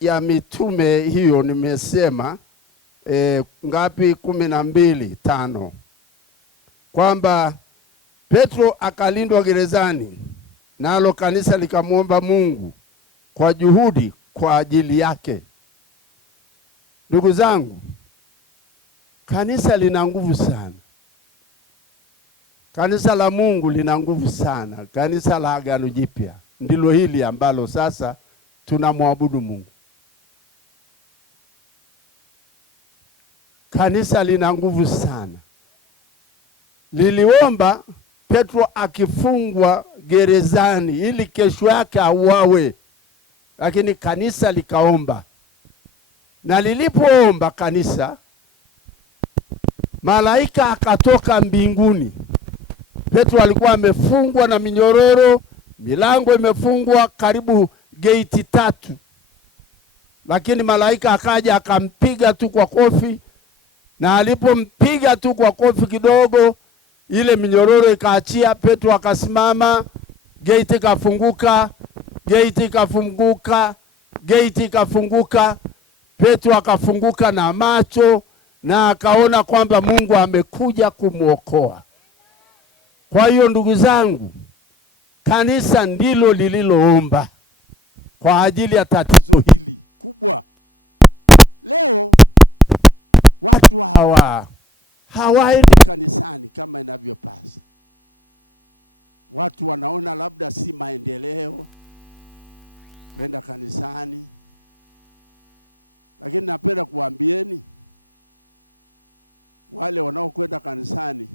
ya mitume hiyo nimesema ngapi? 12:5 kwamba Petro akalindwa gerezani, nalo kanisa likamwomba Mungu kwa juhudi kwa ajili yake. Ndugu zangu, kanisa lina nguvu sana. Kanisa la Mungu lina nguvu sana. Kanisa la Agano Jipya ndilo hili ambalo sasa tunamwabudu Mungu. Kanisa lina nguvu sana. Liliomba Petro akifungwa gerezani ili kesho yake auawe, lakini kanisa likaomba. Na lilipoomba kanisa, malaika akatoka mbinguni. Petro alikuwa amefungwa na minyororo, milango imefungwa karibu gate 3. Lakini malaika akaja akampiga tu kwa kofi, na alipompiga tu kwa kofi kidogo, ile minyororo ikaachia. Petro akasimama, gate ikafunguka, gate ikafunguka, gate ikafunguka. Petro akafunguka na macho na akaona kwamba Mungu amekuja kumwokoa. Kwa hiyo ndugu zangu, kanisa ndilo lililoomba kwa ajili ya tatizo hili kubwa. Leo watu hawaendi kanisani kama inavyopasa. Watu wanaona labda si maendeleo kwenda kanisani. Lakini napenda kuambieni wale wanaokwenda kanisani,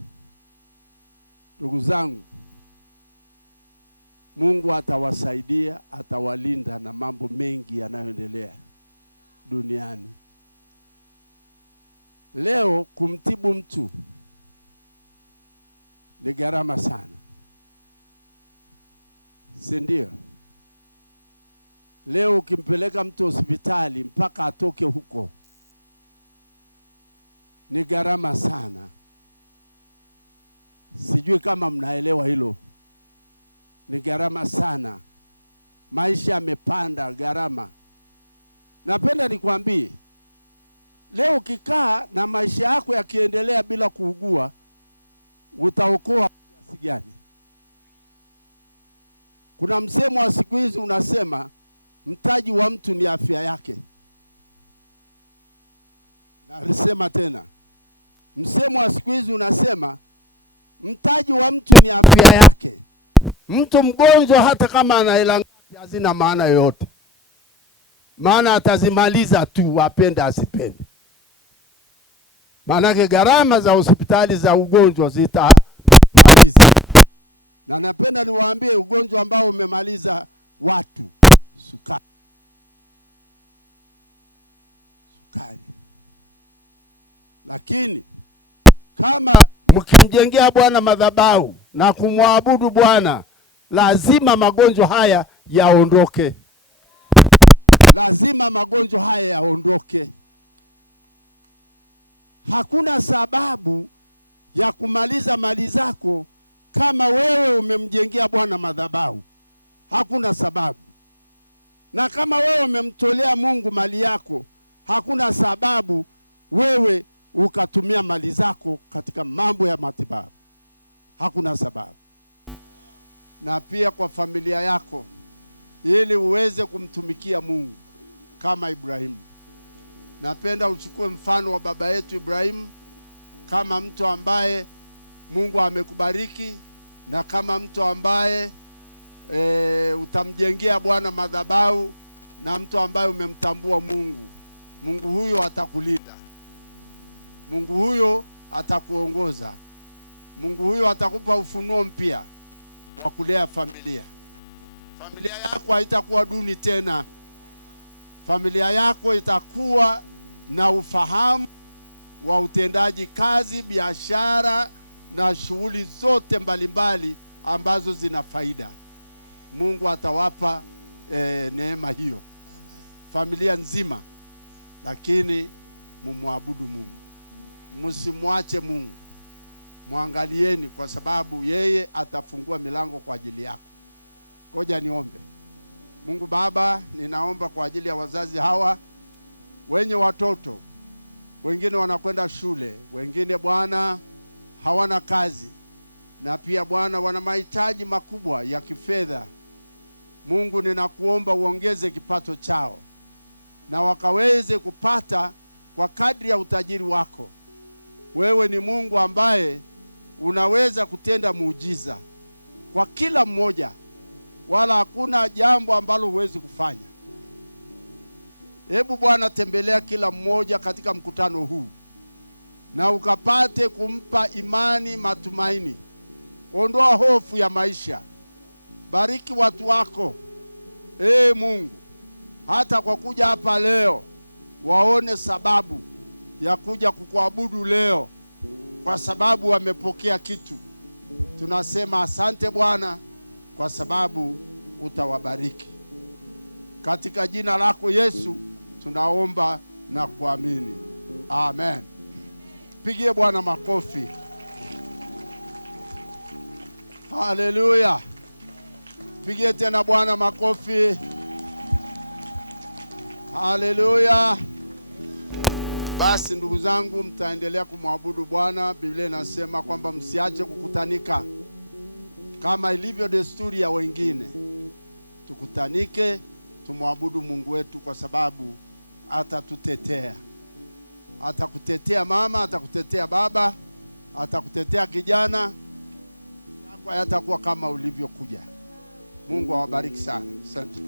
ndugu zangu, Mungu atawasaidia, atawalinda na mambo mengi yanayoendelea duniani. Leo kumtibu mtu ni gharama sana, si ndio? Leo ukimpeleka mtu hospitali mpaka atoke huko ni gharama sana. Sijui kama mnaelewa hilo. Ni gharama sana. Maisha yamepanda gharama. Napenda nikwambie, leo ukikaa na maisha yako yakiendelea bila kuugua, utaokoa kiasi gani? Kuna msemo wa siku hizi unasema mtaji wa mtu ni afya yake. Na nisema tena, msemo wa siku hizi unasema mtaji wa mtu ni afya yake. Mtu mgonjwa hata kama ana hela ngapi hazina maana yoyote. Maana atazimaliza tu, apende asipende. Maanake gharama za hospitali za ugonjwa zitamaliza. Na napenda niwaambie ugonjwa ambao umemaliza watu, sukari. Lakini kama mkimjengea Bwana madhabahu na kumwabudu Bwana, lazima magonjwa haya yaondoke. Lazima magonjwa haya yaondoke. Hakuna sababu ya kumaliza mali zako kama wewe umemjengea Bwana madhabahu. Hakuna sababu. Na kama wewe umemtolea Mungu mali yako, hakuna sababu wewe ukatumia mali zako katika mambo ya matibabu. Hakuna sababu. Na pia kwa familia yako, ili uweze kumtumikia Mungu kama Ibrahimu. Napenda uchukue mfano wa baba yetu Ibrahimu kama mtu ambaye Mungu amekubariki, na kama mtu ambaye utamjengea Bwana madhabahu, na mtu ambaye umemtambua Mungu. Mungu huyo atakulinda. Mungu huyo atakuongoza. Mungu huyo atakupa ufunuo mpya wa kulea familia. Familia yako haitakuwa duni tena. Familia yako itakuwa na ufahamu wa utendaji kazi, biashara na shughuli zote mbalimbali ambazo zina faida. Mungu atawapa neema hiyo, familia nzima. Lakini mumwabudu Mungu. Msimwache Mungu. Muangalieni, kwa sababu yeye atafungua milango kwa ajili yako. Ngoja niombe. Mungu Baba, ninaomba kwa ajili ya wazazi hawa wenye watoto, wengine wanakwenda shule, wengine Bwana hawana kazi, na pia Bwana wana mahitaji makubwa ya kifedha. Mungu, ninakuomba uongeze kipato chao na wakaweze kupata kwa kadri ya utajiri wako. Wewe ni Mungu ambaye unaweza kutenda muujiza kwa kila mmoja, wala hakuna jambo ambalo huwezi kufanya. Hebu Bwana, tembelea kila mmoja katika mkutano huu na ukapate kumpa imani, matumaini. Ondoa hofu ya maisha. Bariki watu wako, Mungu, hata kwa kuja hapa leo waone sababu ya kuja kukuabudu leo, kwa sababu wamepokea kitu. Tunasema asante Bwana, kwa sababu utawabariki. Katika jina lako Yesu tunaomba na kuamini, amen. Pigie Bwana makofi. Haleluya. Pigie tena Bwana makofi. Haleluya. Basi ndugu zangu, mtaendelea kumwabudu Bwana. Biblia inasema kwamba msiache kukutanika kama ilivyo desturi ya wengine. Tukutanike, tumwabudu Mungu wetu, kwa sababu atatutetea. Atakutetea mama, atakutetea baba, atakutetea kijana. Yako hayatakuwa kama ulivyokuja. Mungu awabariki sana. Asante.